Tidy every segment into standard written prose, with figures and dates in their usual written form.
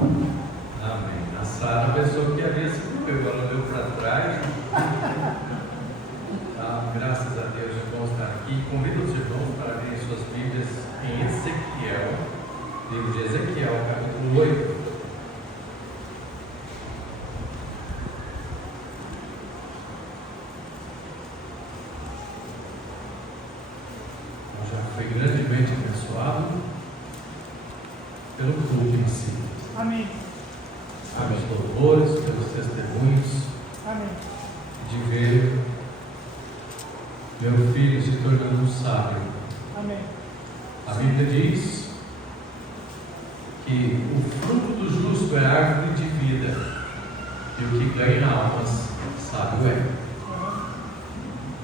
Amém. A Sara pensou que havia se moveu, ela olhou para trás. Graças a Deus, é bom estar aqui. Convido os irmãos para abrirem suas Bíblias em Ezequiel, livro de Ezequiel, capítulo 8. Já foi grandemente abençoado pelo culto em si. Amém. Pelos louvores, pelos testemunhos. Amém. De ver meu filho se tornando um sábio. Amém. A Bíblia diz que o fruto do justo é árvore de vida, e o que ganha almas, sábio é.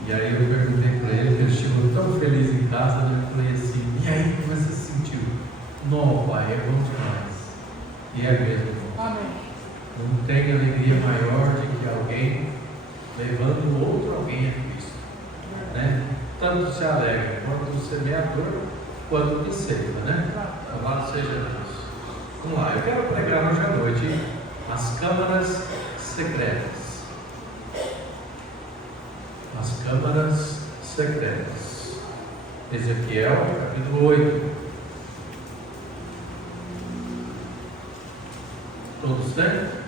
E aí eu perguntei para ele, ele chegou tão feliz em casa, eu falei assim: e aí, como você se sentiu? Não, pai, é bom demais. E é mesmo. Amém. Não tem alegria maior de que alguém levando outro alguém a Cristo, né? Tanto se alegra quanto o semeador, quanto o que seiva, né? Louvado seja Deus. Vamos lá, eu quero pregar hoje à noite as câmaras secretas. As câmaras secretas. Ezequiel, capítulo 8. Todos têm?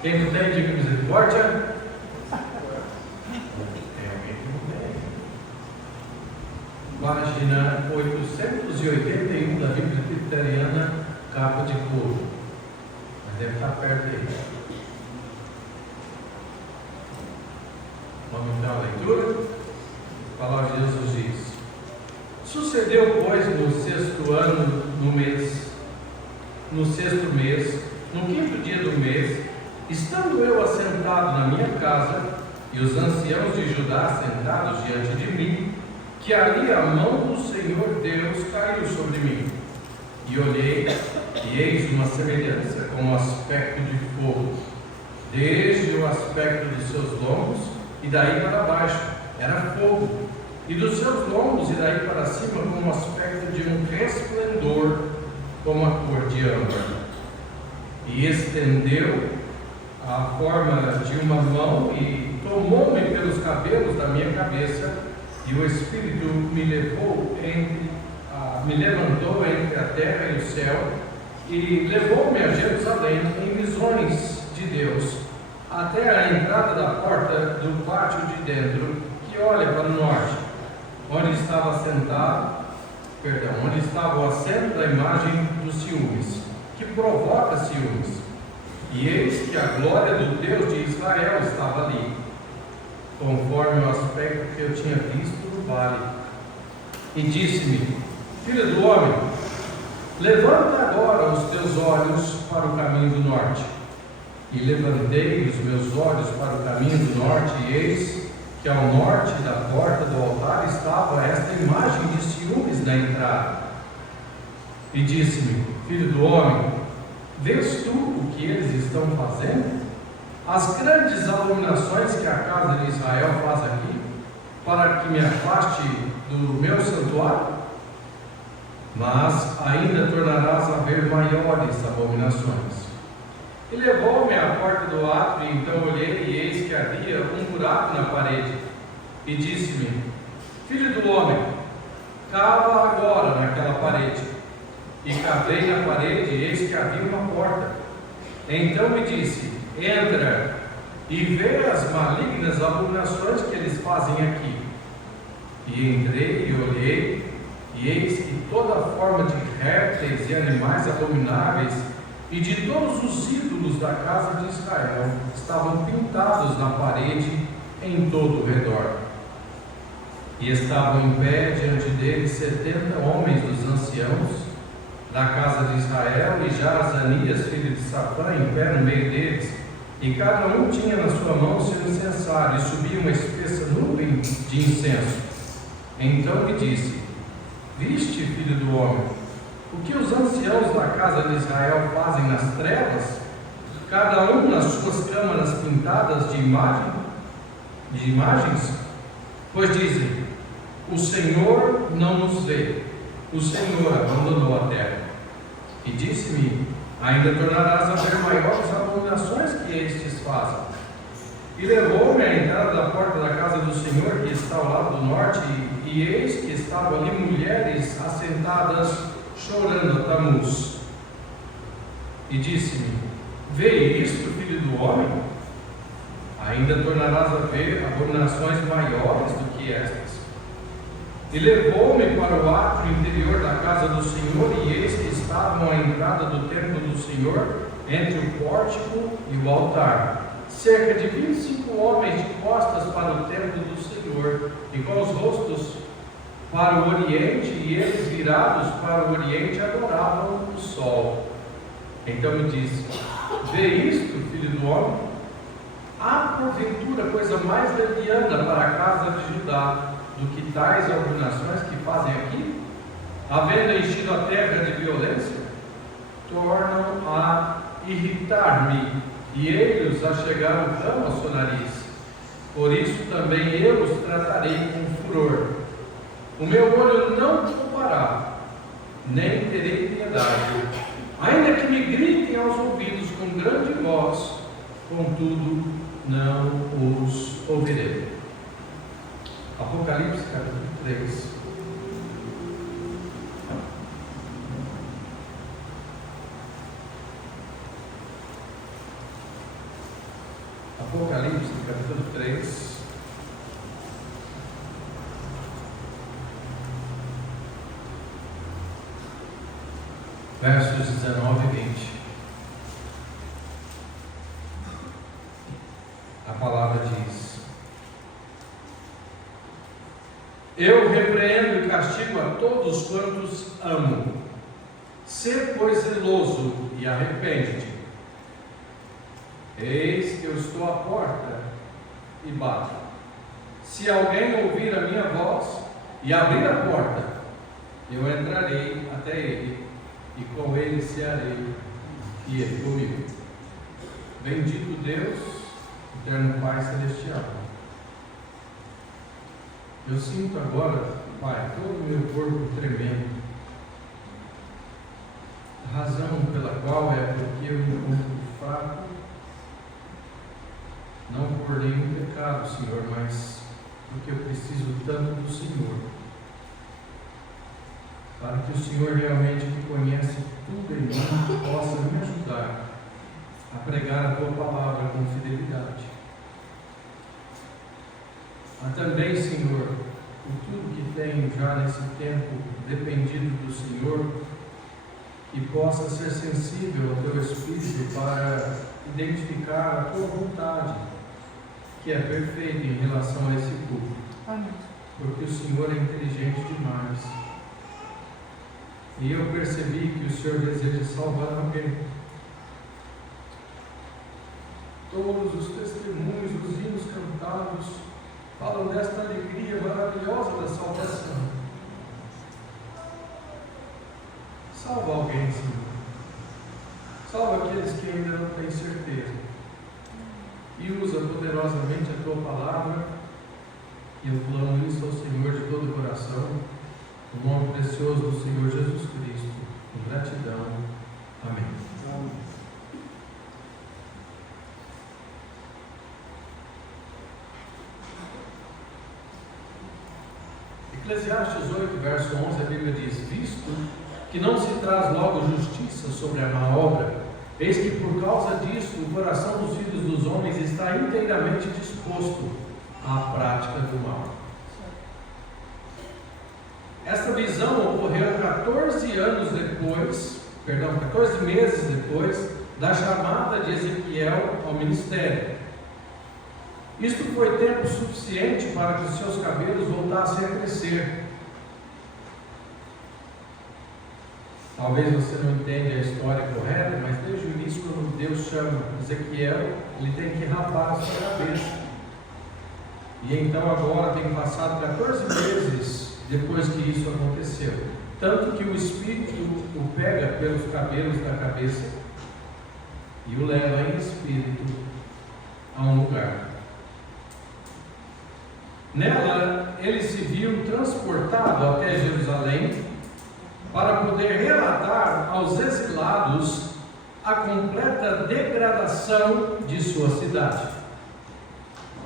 Quem não tem, diga misericórdia. Tem alguém que não tem. Página 881 da Bíblia Presbiteriana, capa de couro. Mas deve estar perto aí. Vamos então à leitura. A palavra de Jesus diz: sucedeu, pois, no sexto ano, no sexto mês, no quinto dia do mês, estando eu assentado na minha casa, e os anciãos de Judá sentados diante de mim, que ali a mão do Senhor Deus caiu sobre mim. E olhei, e eis uma semelhança com o aspecto de fogo, desde o aspecto dos seus lombos, e daí para baixo era fogo, e dos seus lombos e daí para cima com o aspecto de um resplendor, como a cor de âmbar. E estendeu a forma de uma mão e tomou-me pelos cabelos da minha cabeça, e o Espírito me levantou entre a terra e o céu, e levou-me a Jerusalém em visões de Deus, até a entrada da porta do pátio de dentro, que olha para o norte, onde estava o assento da imagem dos ciúmes, que provoca ciúmes. E eis que a glória do Deus de Israel estava ali, conforme o aspecto que eu tinha visto no vale. E disse-me: filho do homem, levanta agora os teus olhos para o caminho do norte. E levantei os meus olhos para o caminho do norte, e eis que ao norte da porta do altar estava esta imagem de ciúmes na entrada. E disse-me: filho do homem, vês tu o que eles estão fazendo? As grandes abominações que a casa de Israel faz aqui, para que me afaste do meu santuário? Mas ainda tornarás a ver maiores abominações. E levou-me à porta do átrio, e então olhei, e eis que havia um buraco na parede. E disse-me: filho do homem, cava agora naquela parede. E cavei na parede, e eis que havia uma porta. Então me disse: entra e vê as malignas abominações que eles fazem aqui. E entrei e olhei, e eis que toda forma de répteis e animais abomináveis e de todos os ídolos da casa de Israel estavam pintados na parede em todo o redor. E estavam em pé diante dele 70 homens dos anciãos da casa de Israel, e Jaazanias, filho de Safã, em pé no meio deles, e cada um tinha na sua mão seu incensário, e subia uma espessa nuvem de incenso. Então me disse: viste, filho do homem, o que os anciãos da casa de Israel fazem nas trevas, cada um nas suas câmaras pintadas de imagens? Pois dizem: o Senhor não nos vê, o Senhor abandonou a terra. E disse-me: ainda tornarás a ver maiores abominações que estes fazem. E levou-me à entrada da porta da casa do Senhor, que está ao lado do norte, e eis que estavam ali mulheres assentadas, chorando a Tamuz. E disse-me: vê isto, filho do homem? Ainda tornarás a ver abominações maiores do que estas. E levou-me para o átrio interior da casa do Senhor, e eis que estavam à entrada do templo do Senhor, entre o pórtico e o altar, cerca de 25 homens de costas para o templo do Senhor, e com os rostos para o oriente, e eles virados para o oriente adoravam o sol. Então me disse: vê isto, filho do homem? Há porventura coisa mais leviana para a casa de Judá do que tais abominações que fazem aqui? Havendo enchido a terra de violência, tornam a irritar-me, e eles a chegar o ramo ao seu nariz. Por isso também eu os tratarei com furor. O meu olho não poupará, nem terei piedade, ainda que me gritem aos ouvidos com grande voz, contudo não os ouvirei. Apocalipse capítulo 3. Apocalipse capítulo 3. Versos 19 e 20. A palavra diz: eu repreendo e castigo a todos quantos amo. Sê, pois, zeloso e arrepende-te. Eis que eu estou à porta e bato. Se alguém ouvir a minha voz e abrir a porta, eu entrarei até ele, e com ele cearei, e ele comigo. Bendito Deus, eterno Pai Celestial. Eu sinto agora, Pai, todo o meu corpo tremendo. A razão pela qual é porque eu me encontro fraco, não por nenhum pecado, Senhor, mas porque eu preciso tanto do Senhor, para que o Senhor realmente que conhece tudo em mim possa me ajudar a pregar a Tua palavra com fidelidade. Mas também, Senhor, por tudo que tenho já nesse tempo dependido do Senhor, que possa ser sensível ao Teu Espírito para identificar a Tua vontade, que é perfeita em relação a esse culto. Amém. Porque o Senhor é inteligente demais. E eu percebi que o Senhor deseja salvar alguém. Todos os testemunhos, os hinos cantados, falam desta alegria maravilhosa da salvação. Salva alguém, Senhor. Salva aqueles que ainda não têm certeza. E usa poderosamente a Tua palavra. E eu clamo isso ao Senhor de todo o coração, no nome precioso do Senhor Jesus Cristo, com gratidão. Amém. Eclesiastes 8, verso 11, a Bíblia diz: visto que não se traz logo justiça sobre a má obra, eis que por causa disso o coração dos filhos dos homens está inteiramente disposto à prática do mal. Esta visão ocorreu 14 meses depois da chamada de Ezequiel ao ministério. Isto foi tempo suficiente para que os seus cabelos voltassem a crescer. Talvez você não entenda a história correta, mas desde o início, quando Deus chama Ezequiel, ele tem que rapar a sua cabeça. E então agora tem passado 14 meses depois que isso aconteceu. Tanto que o Espírito o pega pelos cabelos da cabeça e o leva em espírito a um lugar. Nela, ele se viu transportado até Jerusalém, para poder relatar aos exilados a completa degradação de sua cidade,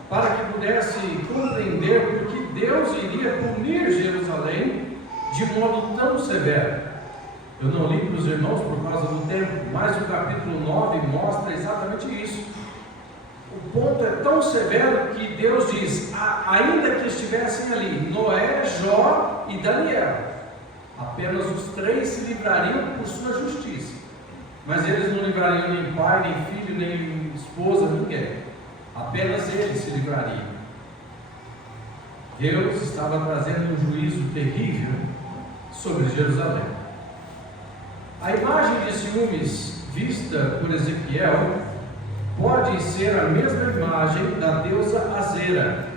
para que pudesse compreender por que Deus iria punir Jerusalém de modo tão severo. Eu não li para os irmãos por causa do tempo, mas o capítulo 9 mostra exatamente isso. O ponto é tão severo que Deus diz, ainda que estivessem ali Noé, Jó e Daniel, apenas os 3 se livrariam por sua justiça, mas eles não livrariam nem pai, nem filho, nem esposa, ninguém. Apenas eles se livrariam. Deus estava trazendo um juízo terrível sobre Jerusalém. A imagem de ciúmes vista por Ezequiel pode ser a mesma imagem da deusa Azera,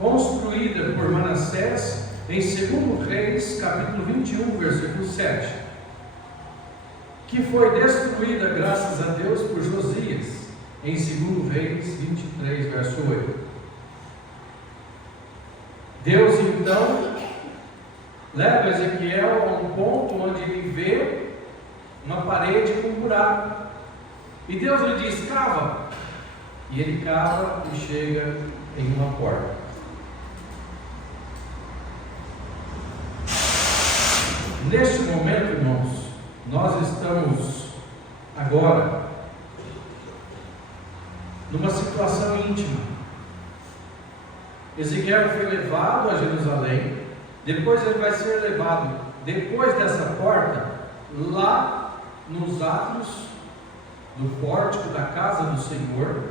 construída por Manassés em 2 Reis, capítulo 21, versículo 7, que foi destruída, graças a Deus, por Josias, em 2 Reis 23, verso 8. Deus então leva Ezequiel a um ponto onde ele vê uma parede com um buraco, e Deus lhe diz, cava, e ele cava e chega em uma porta. Neste momento, irmãos, nós estamos agora numa situação íntima. Ezequiel foi levado a Jerusalém, depois ele vai ser levado, depois dessa porta, lá nos átrios do pórtico da casa do Senhor.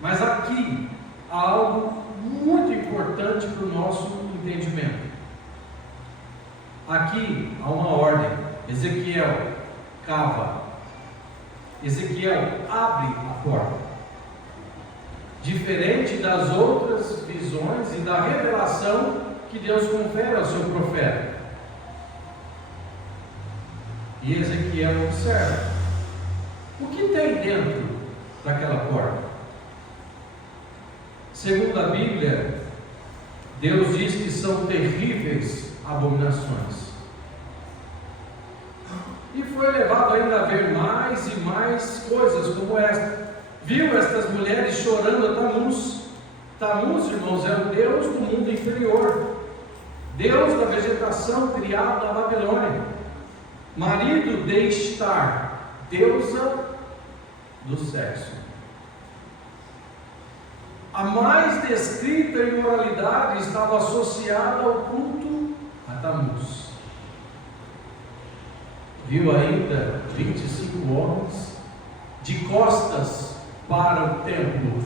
Mas aqui há algo muito importante para o nosso entendimento. Aqui há uma ordem. Ezequiel cava, Ezequiel abre a porta. Diferente das outras visões e da revelação que Deus confere ao seu profeta. E Ezequiel observa: o que tem dentro daquela porta? Segundo a Bíblia, Deus diz que são terríveis abominações. E foi levado ainda a ver mais e mais coisas como esta. Viu estas mulheres chorando a Tamuz. Tamuz, irmãos, é o Deus do mundo inferior, Deus da vegetação criado na Babilônia, marido de Ishtar, deusa do sexo. A mais descrita imoralidade estava associada ao culto a Tamuz. Viu ainda 25 homens de costas para o templo,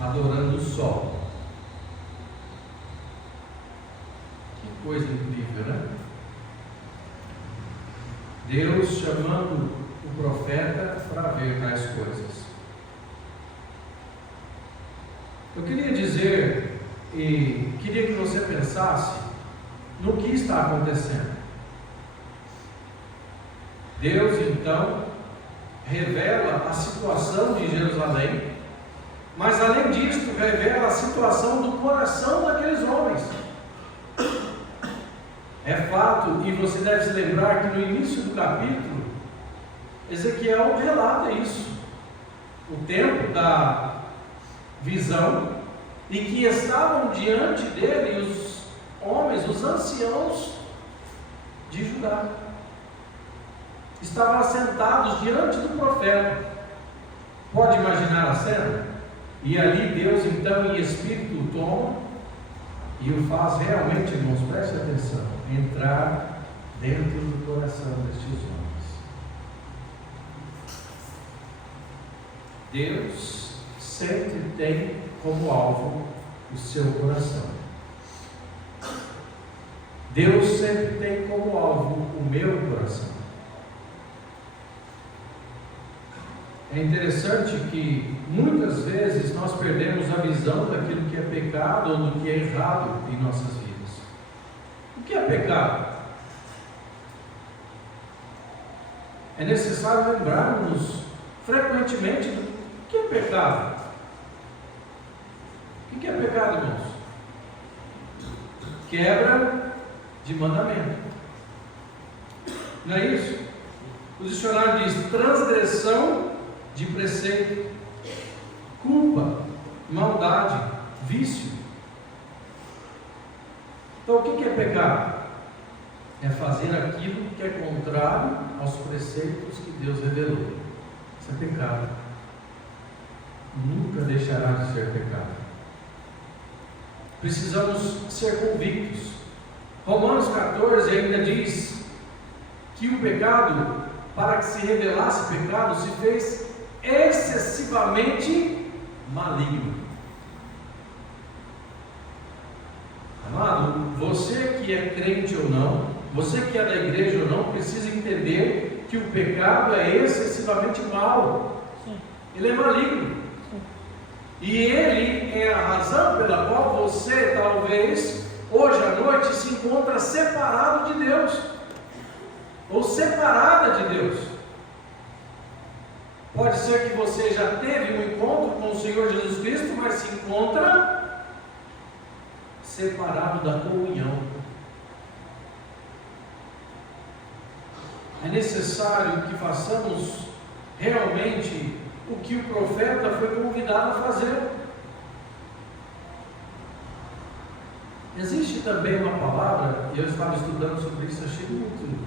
adorando o sol. Que coisa incrível, né? Deus chamando o profeta para ver tais coisas. Eu queria dizer, e queria que você pensasse no que está acontecendo. Deus então revela a situação de Jerusalém, mas além disso revela a situação do coração daqueles homens. É fato, e você deve se lembrar que no início do capítulo Ezequiel relata isso, o tempo da visão, e que estavam diante dele os homens, os anciãos de Judá, estavam assentados diante do profeta. Pode imaginar a cena? E ali Deus então em espírito o toma e o faz realmente, irmãos, preste atenção, entrar dentro do coração destes homens. Deus sempre tem como alvo o seu coração. Deus sempre tem como alvo o meu coração. É interessante que muitas vezes nós perdemos a visão daquilo que é pecado ou do que é errado em nossas vidas. O que é pecado? É necessário lembrarmos frequentemente do que é pecado. O que é pecado, irmãos? Quebra de mandamento. Não é isso? O dicionário diz transgressão de preceito, culpa, maldade, vício. Então o que é pecado? É fazer aquilo que é contrário aos preceitos que Deus revelou. Isso é pecado. Nunca deixará de ser pecado. Precisamos ser convictos. Romanos 14 ainda diz que o pecado, para que se revelasse pecado, se fez excessivamente maligno. Amado, você que é crente ou não, você que é da igreja ou não, precisa entender que o pecado é excessivamente mau. Sim. Ele é maligno. Sim. E ele é a razão pela qual você, talvez, hoje à noite, se encontra separado de Deus, ou separada de Deus. Pode ser que você já teve um encontro com o Senhor Jesus Cristo, mas se encontra separado da comunhão. É necessário que façamos realmente o que o profeta foi convidado a fazer. Existe também uma palavra, e eu estava estudando sobre isso, achei muito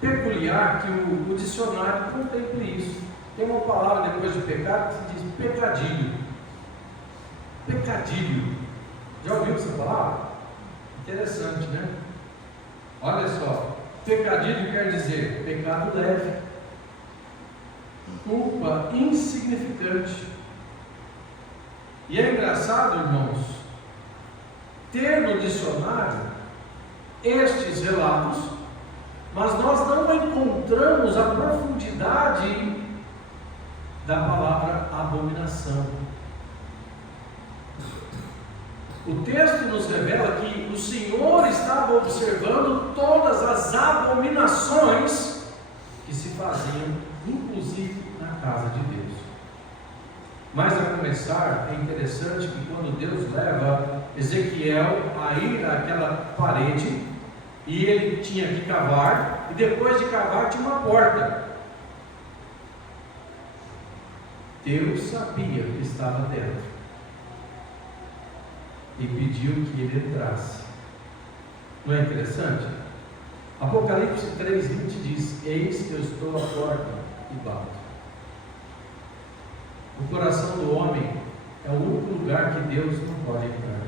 peculiar que o dicionário contemple isso. Tem uma palavra depois de pecado que diz pecadilho. Pecadilho. Já ouviu essa palavra? Interessante, né? Olha só, pecadilho quer dizer pecado leve, culpa insignificante. E é engraçado, irmãos, ter no dicionário estes relatos, mas nós não encontramos a profundidade da palavra abominação. O texto nos revela que o Senhor estava observando todas as abominações que se faziam, inclusive na casa de Deus. Mas a começar, é interessante que quando Deus leva Ezequiel a ir àquela parede, e ele tinha que cavar, e depois de cavar tinha uma porta. Deus sabia que estava dentro e pediu que ele entrasse. Não é interessante? Apocalipse 3:20 diz: eis que eu estou à porta e bato. O coração do homem é o único lugar que Deus não pode entrar.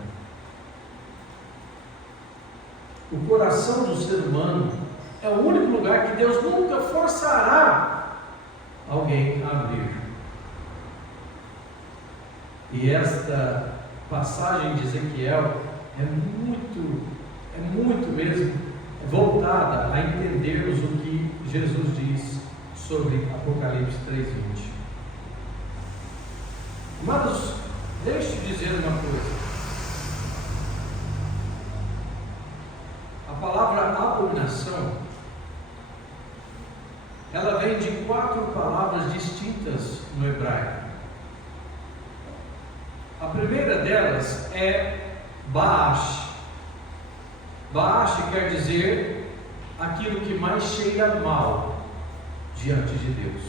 O coração do ser humano é o único lugar que Deus nunca forçará alguém a abrir. E esta passagem de Ezequiel é muito mesmo voltada a entendermos o que Jesus diz sobre Apocalipse 3:20. Amados, deixe eu dizer uma coisa. A palavra abominação, ela vem de 4 palavras distintas no hebraico. A primeira delas é Baash. Baash quer dizer aquilo que mais cheira mal diante de Deus.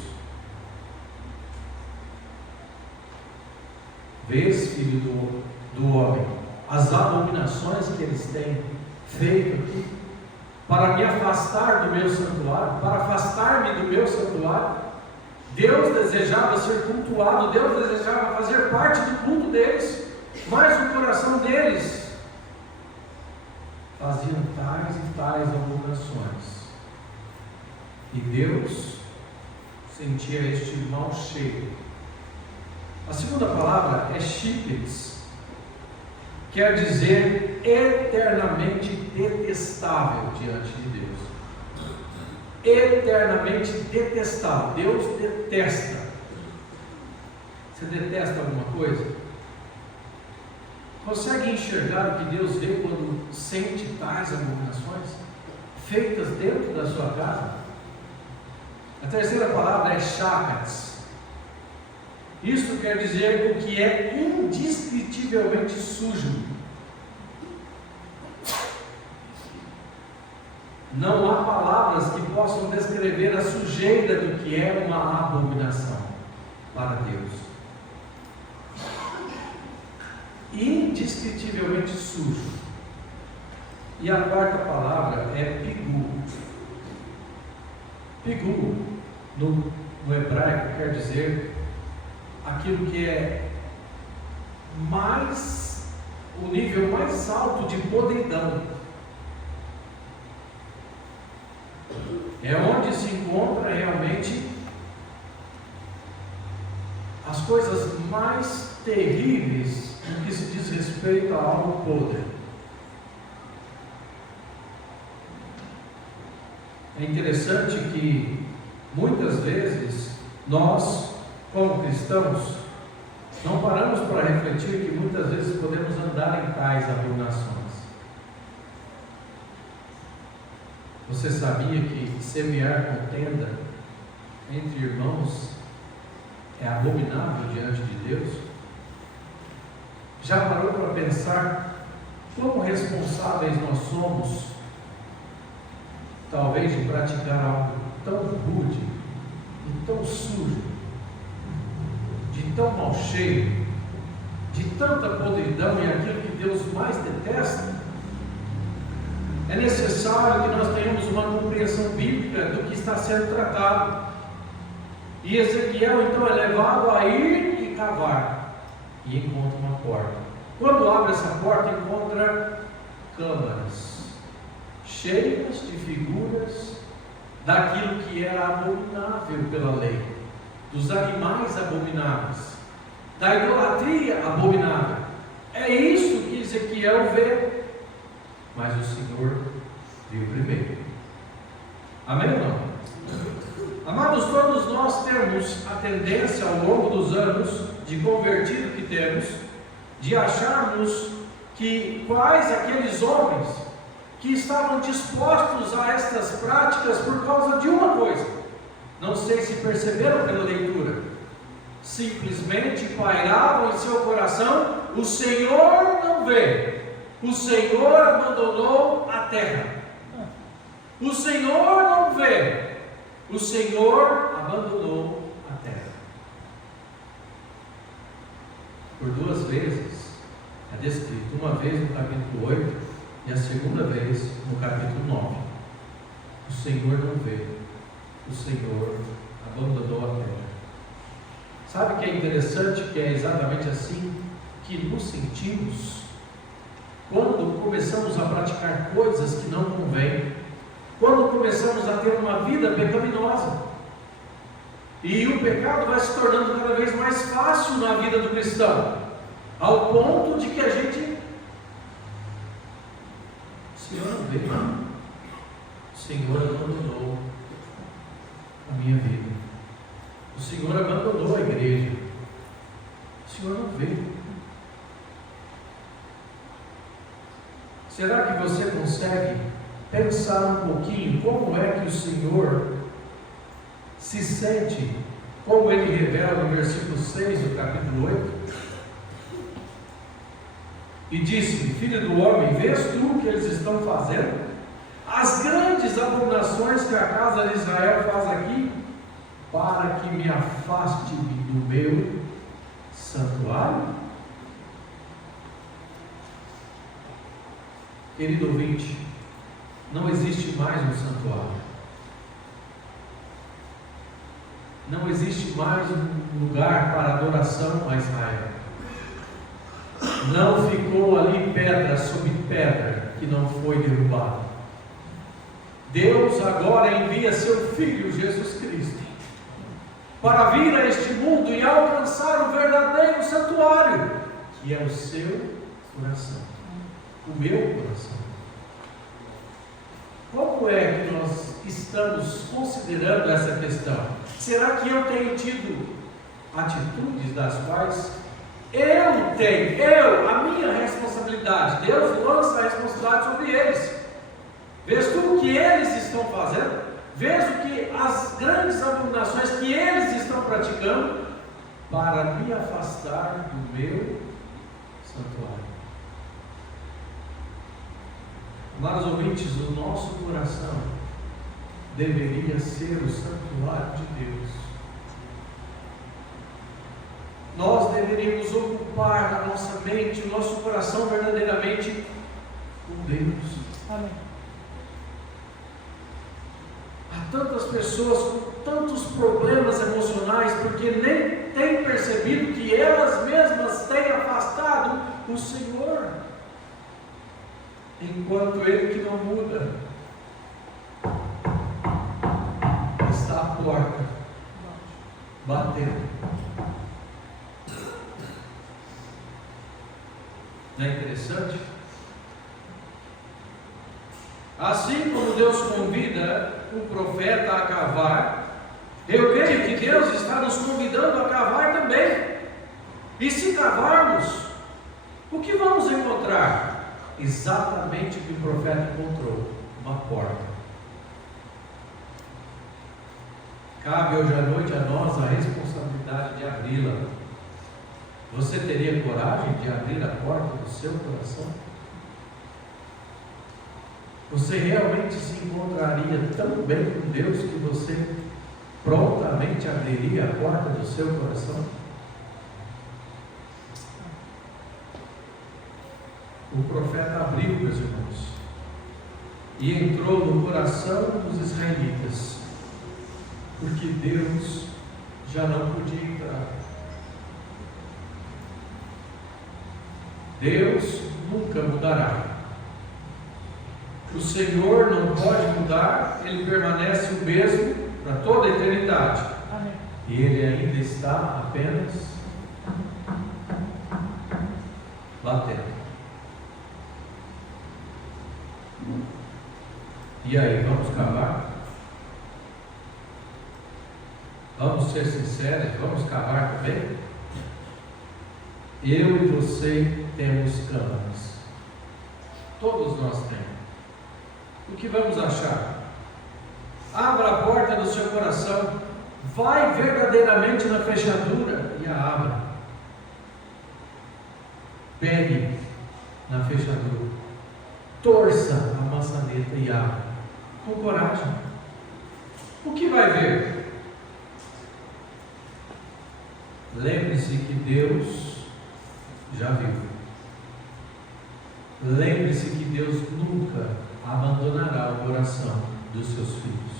Vês, filho do homem, as abominações que eles têm feito aqui, para me afastar do meu santuário, para afastar-me do meu santuário. Deus desejava ser cultuado, Deus desejava fazer parte do culto deles, mas o coração deles faziam tais e tais abominações, e Deus sentia este mau cheiro. A segunda palavra é shipets, quer dizer eternamente detestável diante de Deus. Eternamente detestável. Deus detesta. Você detesta alguma coisa? Consegue enxergar o que Deus vê quando sente tais abominações feitas dentro da sua casa? A terceira palavra é shakats. Isto quer dizer o que é indescritivelmente sujo. Não há palavras que possam descrever a sujeira do que é uma abominação para Deus. Indescritivelmente sujo. E a quarta palavra é pigu. Pigu, no hebraico, quer dizer aquilo que é o nível mais alto de podridão. É onde se encontra realmente as coisas mais terríveis no que se diz respeito a algo podre. É interessante que muitas vezes nós, como cristãos, não paramos para refletir que muitas vezes podemos andar em tais abominações. Você sabia que semear contenda entre irmãos é abominável diante de Deus? Já parou para pensar quão responsáveis nós somos, talvez, de praticar algo tão rude, e tão sujo, de tão mau cheiro, de tanta podridão e aquilo que Deus mais detesta? É necessário que nós tenhamos uma compreensão bíblica do que está sendo tratado. E Ezequiel então é levado a ir e cavar, e encontra uma porta. Quando abre essa porta, encontra câmaras cheias de figuras daquilo que era abominável pela lei, dos animais abomináveis, da idolatria abominável. É isso que Ezequiel vê, mas o Senhor viu primeiro. Amém ou não? Amados, todos nós temos a tendência ao longo dos anos, de convertido que temos, de acharmos que quais aqueles homens que estavam dispostos a estas práticas por causa de uma coisa. Não sei se perceberam pela leitura. Simplesmente pairavam em seu coração: o Senhor não vê. O Senhor abandonou a terra. O Senhor não vê. O Senhor abandonou a terra. Por duas vezes é descrito, uma vez no capítulo 8 e a segunda vez no capítulo 9. O Senhor não vê. O Senhor abandonou a terra. Sabe que é interessante, que é exatamente assim que nos sentimos quando começamos a praticar coisas que não convêm, quando começamos a ter uma vida pecaminosa, e o pecado vai se tornando cada vez mais fácil na vida do cristão, ao ponto de que a gente: o Senhor não vê, o Senhor abandonou a minha vida, o Senhor abandonou a igreja, o Senhor não vê. Será que você consegue pensar um pouquinho como é que o Senhor se sente, como Ele revela no versículo 6 do capítulo 8? E disse-me: filho do homem, vês tu o que eles estão fazendo? As grandes abominações que a casa de Israel faz aqui, para que me afaste do meu santuário? Querido ouvinte, não existe mais um santuário. Não existe mais um lugar para adoração a Israel. Não ficou ali pedra sobre pedra que não foi derrubada. Deus agora envia seu Filho Jesus Cristo para vir a este mundo e alcançar o verdadeiro santuário, que é o seu coração, o meu coração. Como é que nós estamos considerando essa questão? Será que eu tenho tido atitudes das quais a minha responsabilidade, Deus lança a responsabilidade sobre eles? Vês tu o que eles estão fazendo? Vês o que as grandes abominações que eles estão praticando para me afastar do meu santuário? Amados ouvintes, o nosso coração coração deveria ser o santuário de Deus. Nós deveríamos ocupar a nossa mente, o nosso coração verdadeiramente com Deus. Amém. Há tantas pessoas com tantos problemas emocionais porque nem têm percebido que elas mesmas têm afastado o Senhor, enquanto Ele que não muda está à porta batendo. Não é interessante? Assim como Deus convida o profeta a cavar, eu creio que Deus está nos convidando a cavar também. E se cavarmos, o que vamos encontrar? Exatamente o que o profeta encontrou: uma porta. Cabe hoje à noite a nós a responsabilidade de abri-la. Você teria coragem de abrir a porta do seu coração? Você realmente se encontraria tão bem com Deus que você prontamente abriria a porta do seu coração? O profeta abriu, meus irmãos, e entrou no coração dos israelitas, porque Deus já não podia entrar. Deus nunca mudará. O Senhor não pode mudar, Ele permanece o mesmo para toda a eternidade. Amém. E Ele ainda está apenas batendo. E aí, vamos cavar? Vamos ser sinceros, vamos cavar também? Eu e você temos câmaras. Todos nós temos. O que vamos achar? Abra a porta do seu coração, vai verdadeiramente na fechadura e a abra. Pegue na fechadura, torça a maçaneta e abra, com coragem. O que vai ver? Lembre-se que Deus já viu. Lembre-se que Deus nunca abandonará o coração dos seus filhos.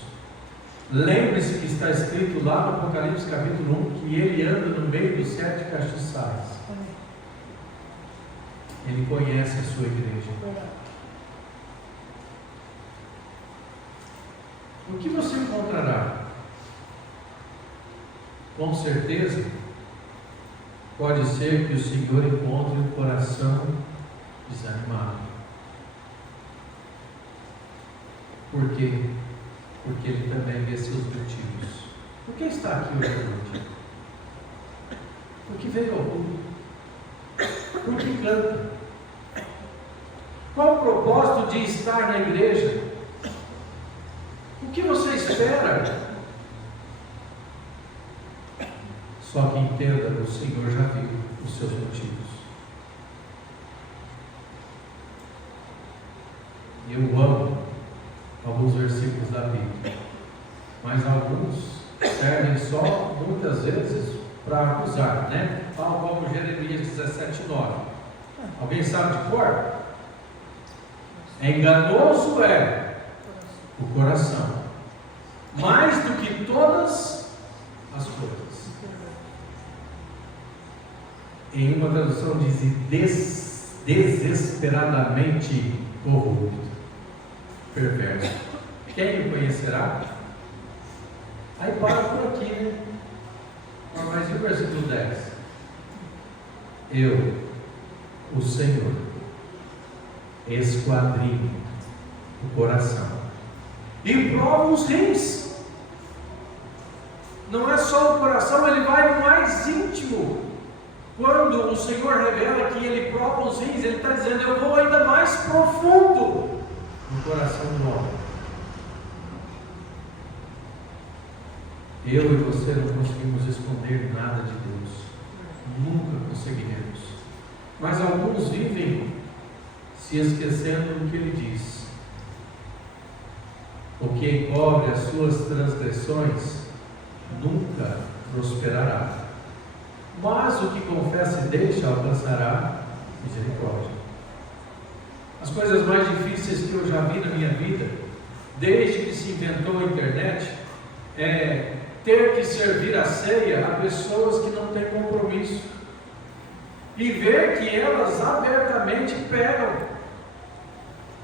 Lembre-se que está escrito lá no Apocalipse capítulo 1 que Ele anda no meio dos 7 castiçais. Ele conhece a sua igreja. O que você encontrará? Com certeza, pode ser que o Senhor encontre um coração desanimado. Por quê? Porque Ele também vê seus motivos. Por que está aqui hoje à noite? Por que veio ao culto? Por que canta? Qual o propósito de estar na igreja? O que você espera? Só que entenda, o Senhor já viu os seus motivos. Eu amo alguns versículos da Bíblia, mas alguns servem só, muitas vezes, para acusar, né? Tal como Jeremias 17:9. Alguém sabe de cor? Enganoso é o coração, mais do que todas as coisas. Em uma tradução diz desesperadamente corrupto, perverso. Quem o conhecerá? Aí para por aqui, né? Mas e o versículo 10? Eu, o Senhor, esquadrinho o coração e provo os rins. Não é só o coração, ele vai no mais íntimo. Quando o Senhor revela que Ele prova os rins, Ele está dizendo: eu vou ainda mais profundo no coração do homem. Eu e você não conseguimos esconder nada de Deus, nunca conseguiremos. Mas alguns vivem se esquecendo do que Ele diz. O que encobre as suas transgressões nunca prosperará, mas o que confessa e deixa alcançará misericórdia. As coisas mais difíceis que eu já vi na minha vida, desde que se inventou a internet, é ter que servir a ceia a pessoas que não têm compromisso e ver que elas abertamente pegam.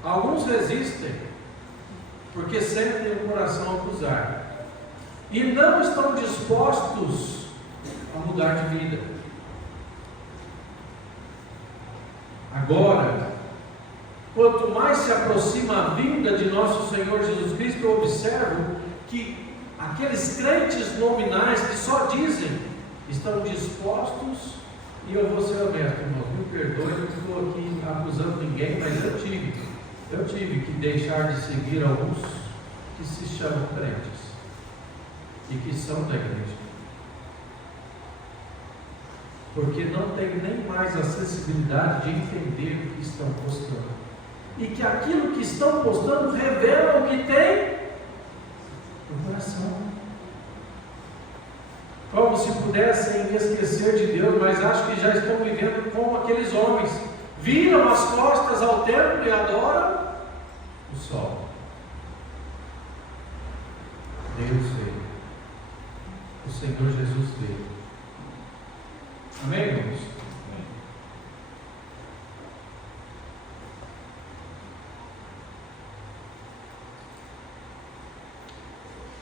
Alguns resistem porque sentem o coração acusar e não estão dispostos a mudar de vida. Agora, quanto mais se aproxima a vinda de nosso Senhor Jesus Cristo, eu observo que aqueles crentes nominais que só dizem, estão dispostos, e eu vou ser honesto, irmãos, me perdoe, eu não estou aqui acusando ninguém, mas eu tive que deixar de seguir alguns que se chamam crentes e que são da igreja, porque não tem nem mais a sensibilidade de entender o que estão postando, e que aquilo que estão postando revela o que tem no coração, como se pudessem esquecer de Deus, mas acho que já estão vivendo como aqueles homens, viram as costas ao templo e adoram o sol. Deus veio, o Senhor Jesus veio. Amém, irmãos?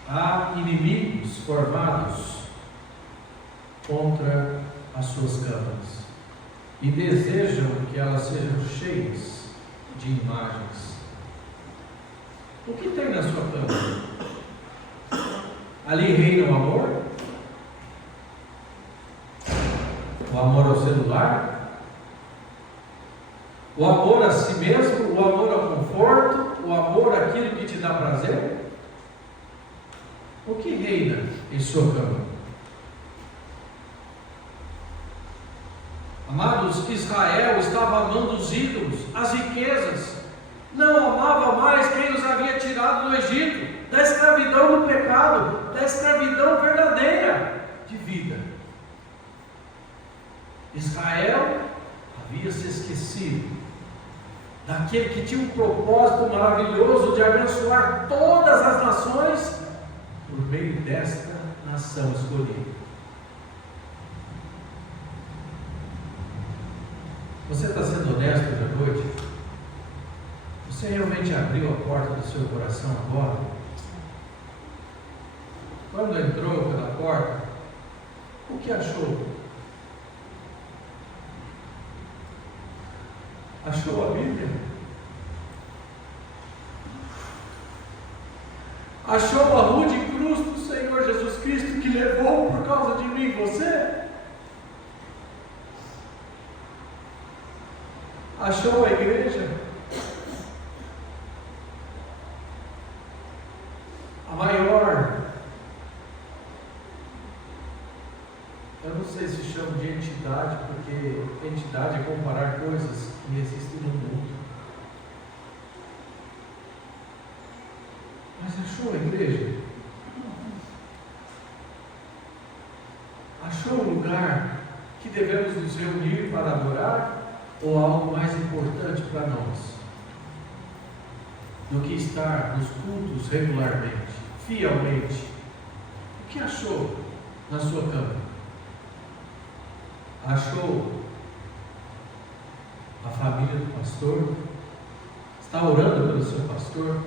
Há inimigos formados contra as suas câmaras e desejam que elas sejam cheias de imagens. O que tem na sua câmara? Ali reina o amor? O amor ao celular? O amor a si mesmo? O amor ao conforto? O amor àquilo que te dá prazer? O que reina em sua câmara? Amados, Israel estava amando os ídolos, as riquezas, não amava mais quem os havia tirado do Egito, da escravidão do pecado, da escravidão verdadeira de vida. Israel havia se esquecido daquele que tinha um propósito maravilhoso de abençoar todas as nações por meio desta nação escolhida. Você está sendo honesto hoje à noite? Você realmente abriu a porta do seu coração agora? Quando entrou pela porta, o que achou? Achou a Bíblia? Achou a rude cruz do Senhor Jesus Cristo que levou por causa de mim e você? Achou a igreja? A maior, eu não sei se chamo de entidade, porque entidade é comparar coisas que existem no mundo. Mas achou a igreja? Achou o lugar que devemos nos reunir para adorar? Ou algo mais importante para nós do que estar nos cultos regularmente, fielmente? O que achou na sua câmara? Achou a família do pastor? Está orando pelo seu pastor?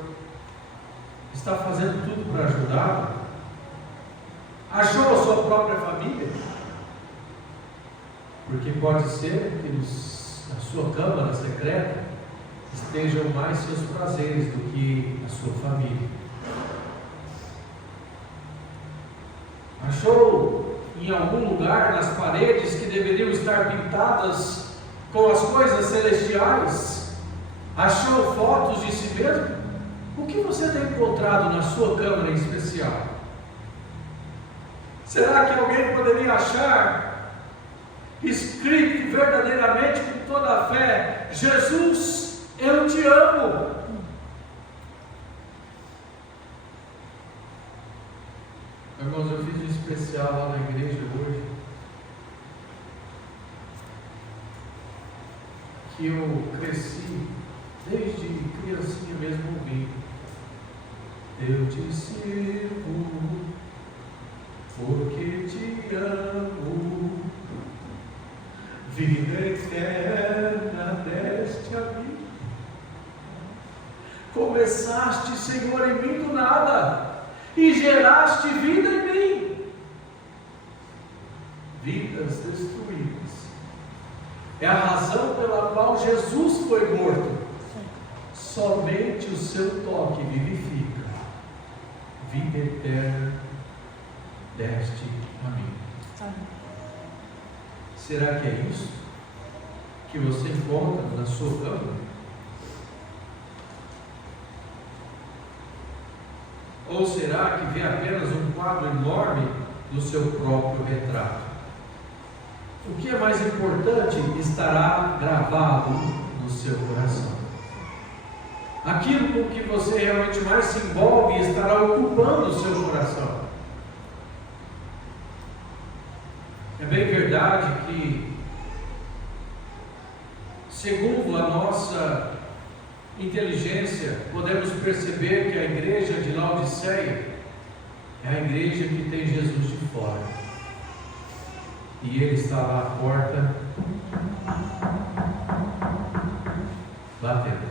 Está fazendo tudo para ajudá-lo? Achou a sua própria família? Porque pode ser que na sua câmara secreta estejam mais seus prazeres do que a sua família. Achou em algum lugar nas paredes que deveriam estar pintadas com as coisas celestiais? Achou fotos de si mesmo? O que você tem encontrado na sua câmara em especial? Será que alguém poderia achar escrito verdadeiramente com toda a fé: Jesus, eu te amo? Irmãos, eu fiz um especial lá na igreja hoje, que eu cresci desde criancinha mesmo ouvindo. Eu te sirvo porque te amo, vida eterna deste a mim. Começaste, Senhor, em mim do nada e geraste vida em mim. Vidas destruídas é a razão pela qual Jesus foi morto. Somente o seu toque vivifica. Vida eterna deste a mim. Será que é isso que você encontra na sua cama? Ou será que vê apenas um quadro enorme do seu próprio retrato? O que é mais importante estará gravado no seu coração. Aquilo com que você realmente mais se envolve estará ocupando o seu coração. É bem verdade que, segundo a nossa inteligência, podemos perceber que a igreja de Laodiceia é a igreja que tem Jesus de fora. E ele está lá à porta, batendo.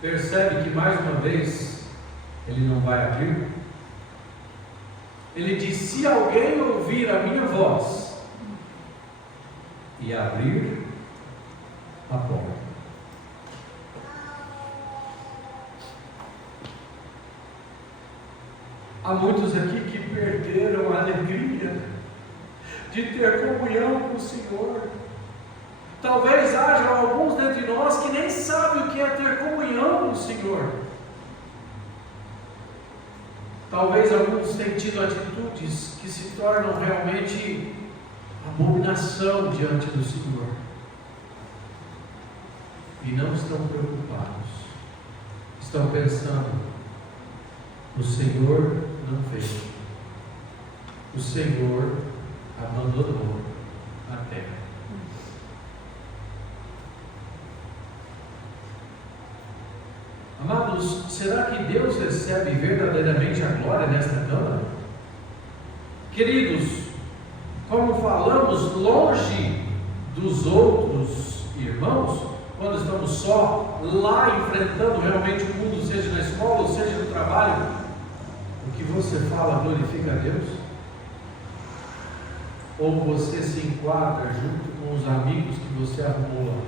Percebe que mais uma vez ele não vai abrir? Ele diz: se alguém ouvir a minha voz e abrir a porta. Há muitos aqui que perderam a alegria de ter comunhão com o Senhor. Talvez haja alguns dentre nós que nem sabem o que é ter comunhão com o Senhor. Talvez alguns tenham tido atitudes que se tornam realmente abominação diante do Senhor. E não estão preocupados. Estão pensando: o Senhor não veio. O Senhor abandonou a terra. Amados, será que Deus recebe verdadeiramente a glória nesta Câmara? Queridos, como falamos, longe dos outros irmãos, quando estamos só lá enfrentando realmente o mundo, seja na escola ou seja no trabalho, o que você fala glorifica a Deus? Ou você se enquadra junto com os amigos que você arrumou lá?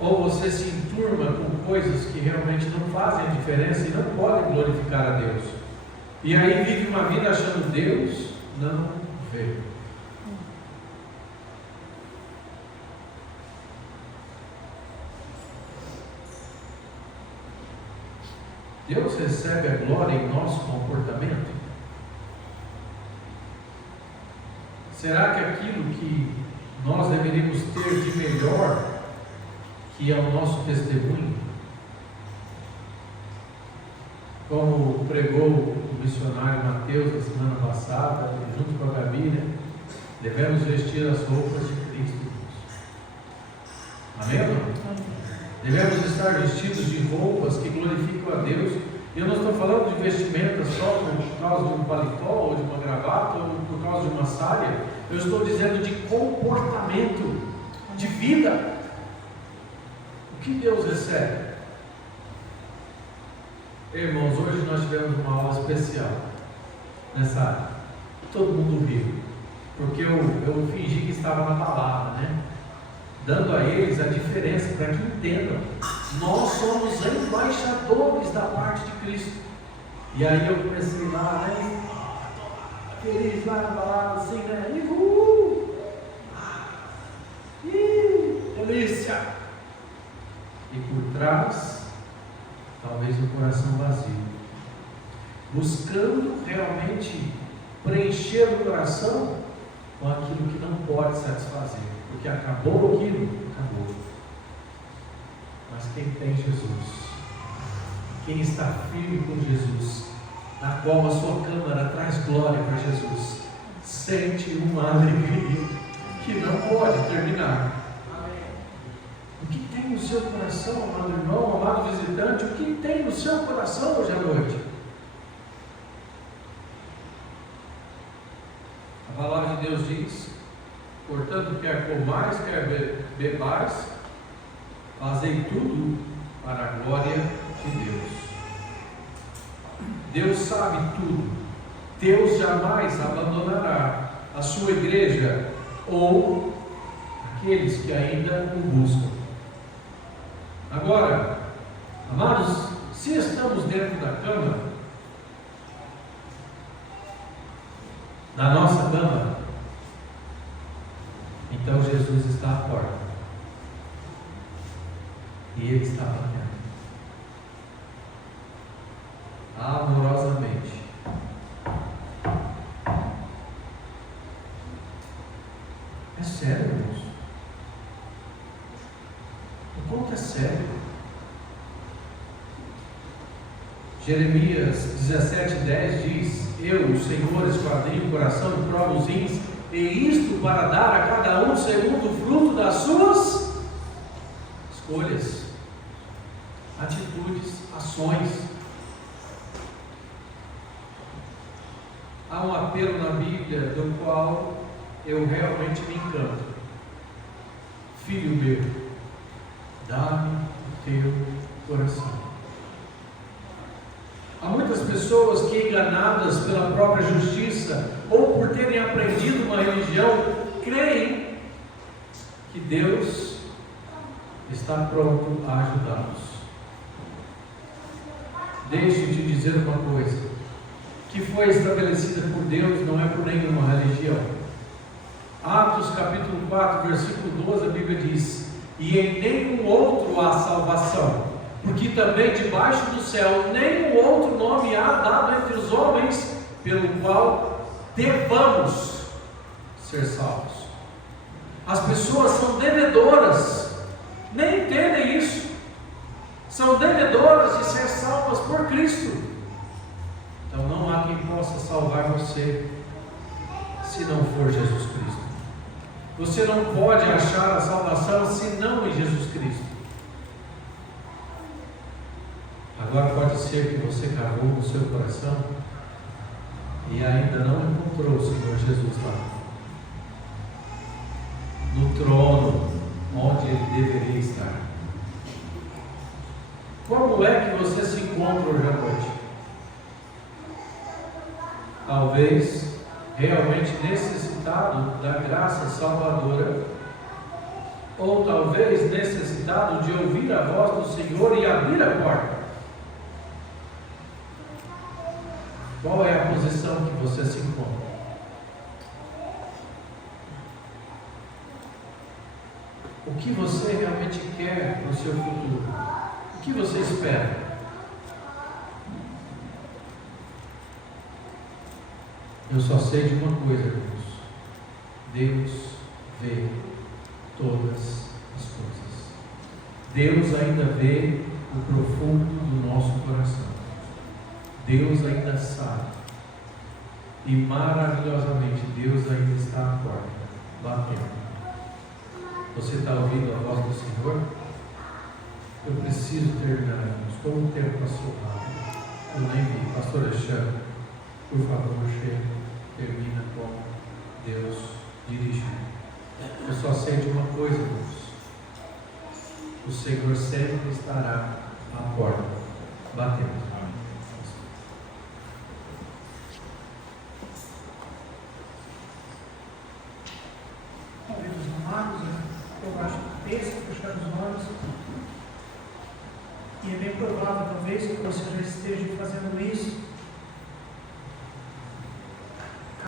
Ou você se enturma com coisas que realmente não fazem a diferença e não podem glorificar a Deus? E aí vive uma vida achando Deus não vê. Deus recebe a glória em nosso comportamento? Será que aquilo que nós deveríamos ter de melhor, que é o nosso testemunho, como pregou o missionário Mateus na semana passada, junto com a Gabi, né? Devemos vestir as roupas de Cristo. Amém? Devemos estar vestidos de roupas que glorificam a Deus. E eu não estou falando de vestimenta só por causa de um paletó, ou de uma gravata, ou por causa de uma saia. Eu estou dizendo de comportamento, de vida. O que Deus recebe? Irmãos, hoje nós tivemos uma aula especial nessa área. Todo mundo riu, porque eu fingi que estava na palavra, né? Dando a eles a diferença, para que entendam. Nós somos embaixadores da parte de Cristo. E aí eu comecei lá, né? Feliz lá na palavra, assim, né? Delícia! E por trás, talvez o coração vazio, buscando realmente preencher o coração com aquilo que não pode satisfazer, porque acabou aquilo, acabou. Mas quem tem Jesus, Quem está firme com Jesus, na qual a sua câmara traz glória para Jesus, sente uma alegria que não pode terminar. O que tem no seu coração, amado irmão, amado visitante? O que tem no seu coração hoje à noite? A palavra de Deus diz: portanto, quer comais, quer bebais, fazei tudo para a glória de Deus. Deus sabe tudo. Deus jamais abandonará a sua igreja ou aqueles que ainda o buscam. Agora, amados, se estamos dentro da cama, na nossa cama, então Jesus está à porta e Ele está batendo amorosamente. É sério, irmãos. O ponto é sério. Jeremias 17:10 diz: eu, o Senhor, esquadrinho o coração e provo os rins, e isto para dar a cada um segundo o fruto das suas escolhas, atitudes, ações. Há um apelo na Bíblia do qual eu realmente me encanto. Filho meu, dá-me o teu coração. Há muitas pessoas que, enganadas pela própria justiça ou por terem aprendido uma religião, creem que Deus está pronto a ajudá-los. Deixe-te dizer uma coisa: que foi estabelecida por Deus não é por nenhuma religião. Atos capítulo 4, versículo 12, a Bíblia diz: e em nenhum outro há salvação, porque também debaixo do céu nenhum outro nome há dado entre os homens, pelo qual devamos ser salvos. As pessoas são devedoras, nem entendem isso. São devedoras de ser salvas por Cristo. Então não há quem possa salvar você se não for Jesus Cristo. Você não pode achar a salvação senão em Jesus Cristo. Agora pode ser que você cavou no seu coração e ainda não encontrou o Senhor Jesus lá, no trono onde Ele deveria estar. Como é que você se encontra hoje à noite? Talvez realmente necessitado da graça salvadora, ou talvez necessitado de ouvir a voz do Senhor e abrir a porta. Qual é a posição que você se encontra? O que você realmente quer para o seu futuro? O que você espera? Eu só sei de uma coisa, irmãos: Deus vê todas as coisas. Deus ainda vê o profundo do nosso coração. Deus ainda sabe. E maravilhosamente Deus ainda está à porta, batendo. Você está ouvindo a voz do Senhor? Eu preciso terminar, irmãos. Como o tempo passou rápido. Eu nem vi. Pastor Alexandre, por favor, termina com Deus dirige. Eu só sei de uma coisa, irmãos: o Senhor sempre estará à porta, batendo. Queridos amados, eu acho que texto, fechar os olhos, e é bem provável, talvez, que você já esteja fazendo isso,